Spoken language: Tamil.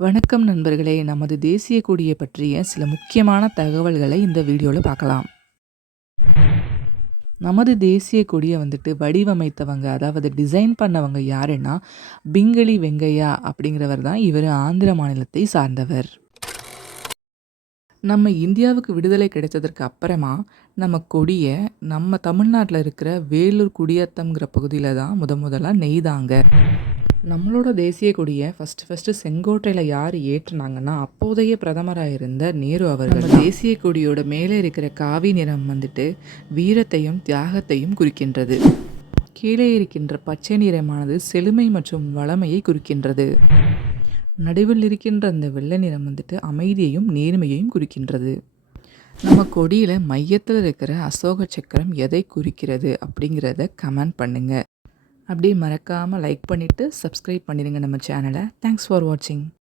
வணக்கம் நண்பர்களே! நமது தேசிய கொடிய பற்றிய சில முக்கியமான தகவல்களை இந்த வீடியோல பார்க்கலாம். நமது தேசிய கொடிய வடிவமைத்தவங்க, அதாவது டிசைன் பண்ணவங்க யாருன்னா, பிங்களி வெங்கையா அப்படிங்கிறவர் தான். இவரு ஆந்திர மாநிலத்தை சார்ந்தவர். நம்ம இந்தியாவுக்கு விடுதலை கிடைத்ததற்கு அப்புறமா, நம்ம கொடிய நம்ம தமிழ்நாட்டுல இருக்கிற வேலூர் குடியாத்தம்ங்கிற பகுதியில தான் முதலா நெய்தாங்க. நம்மளோட தேசிய கொடிய ஃபர்ஸ்ட்டு செங்கோட்டையில யார் ஏற்றுனாங்கன்னா, அப்போதைய பிரதமரா இருந்த நேரு அவர்கள். நம்ம தேசிய கொடியோட மேலே இருக்கிற காவி நிறம் வீரத்தையும், தியாகத்தையும் குறிக்கின்றது. கீழே இருக்கின்ற பச்சை நிறமானது செழுமை மற்றும் வளமையை குறிக்கின்றது. நடுவில் இருக்கின்ற அந்த வெள்ளை நிறம் அமைதியையும், நேர்மையையும் குறிக்கின்றது. நம்ம கொடியில மையத்துல இருக்கிற அசோக சக்கரம் எதை குறிக்கிறது அப்படிங்கிறத கமெண்ட் பண்ணுங்க. அப்படியே மறக்காம லைக் பண்ணிட்டு, சப்ஸ்கிரைப் பண்ணிடுங்க நம்ம சேனல. தேங்க்ஸ் ஃபார் வாட்சிங்.